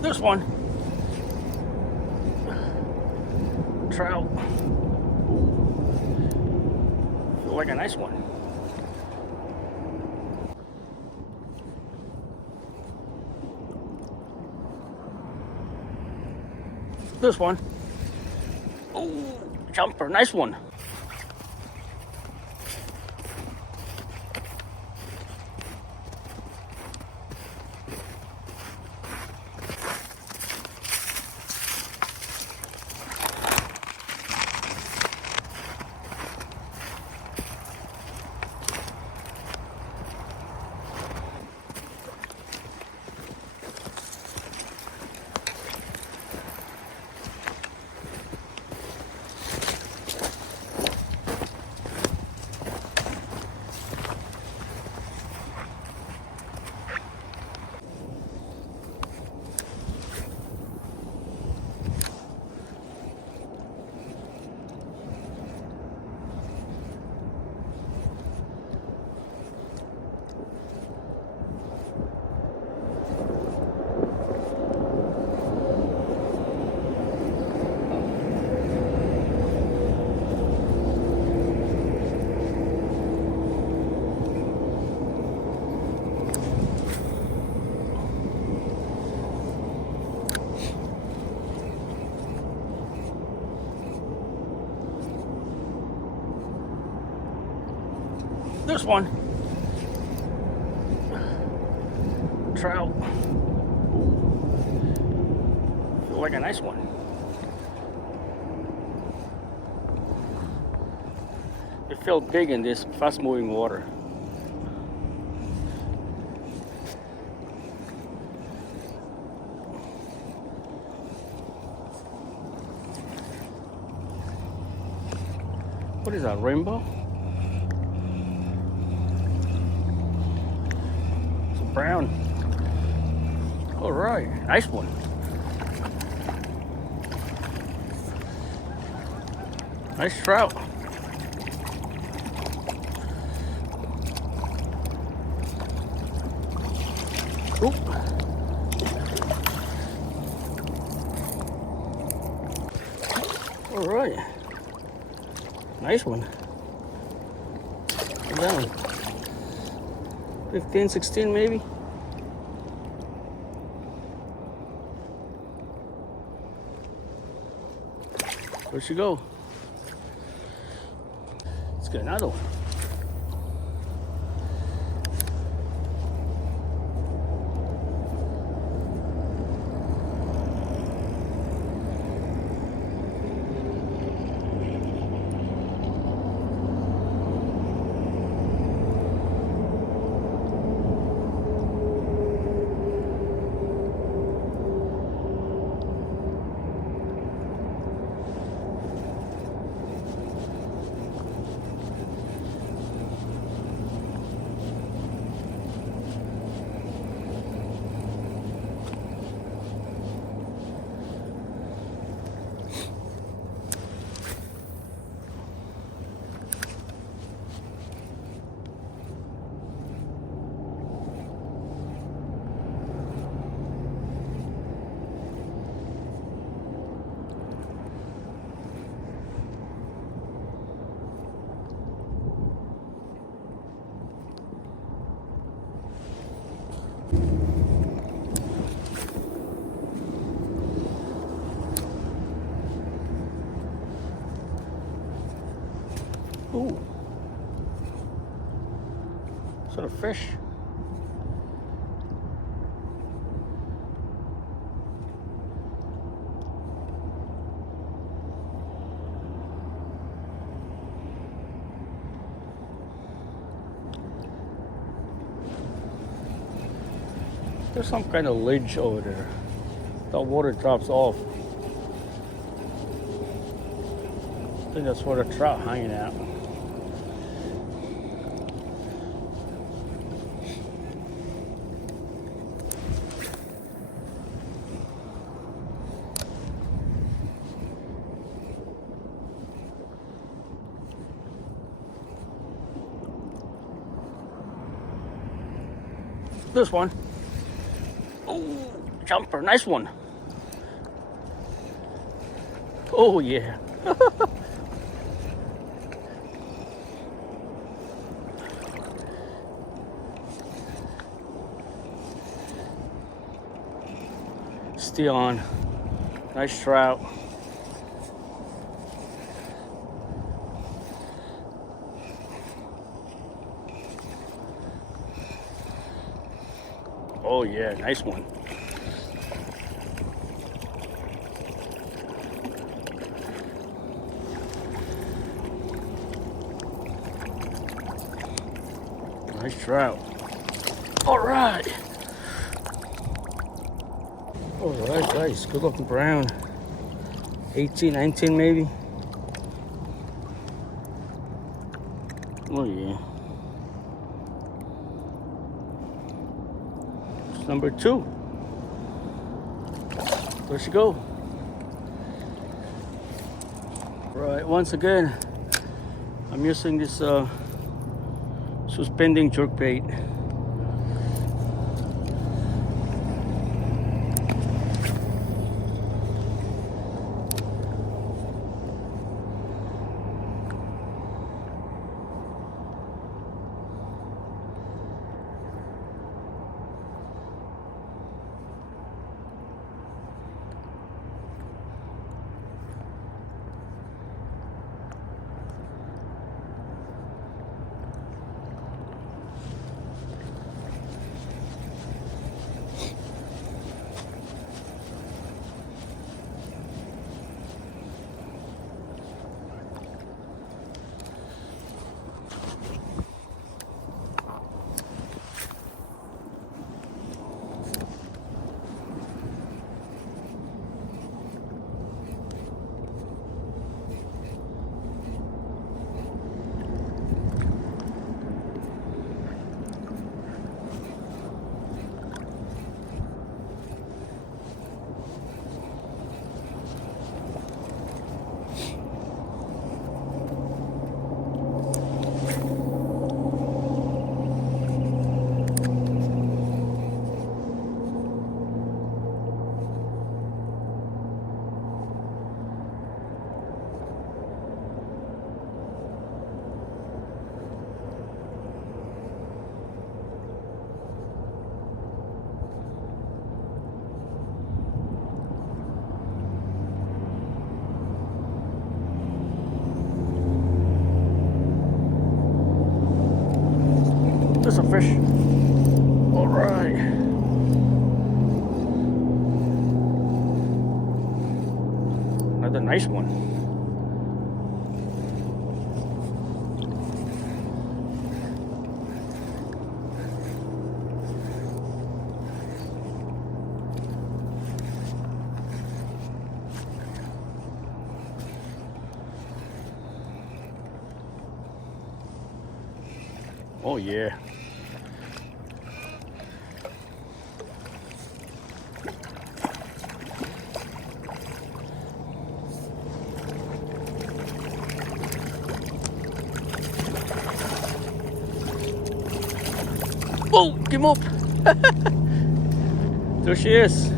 This one. Trout. Feel like a nice one. This one. Oh, jumper. Nice one. This one. Trout. Feel like a nice one. It felt big in this fast moving water. What is that, rainbow? It's a brown. All right, nice one. Nice trout. Oop. All right. Nice one. Down. 15, 16 maybe. Where'd she go? Let's get another one. Ooh. Is that a fish? There's some kind of ledge over there. That water drops off. I think that's where the trout hanging out. This one. Oh, jumper. Nice one. Oh, yeah. Still on. Nice trout. Oh yeah, nice one. Nice trout. All right. All right, guys. Good looking brown. 18, 19 maybe. Oh yeah. It's number 2. There she go. Right, once again, I'm using this suspending jerk bait. There's a fish. All right. Another nice one. Oh yeah. Oh, give him up. There she is.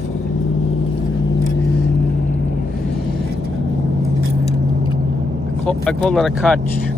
I call that a catch.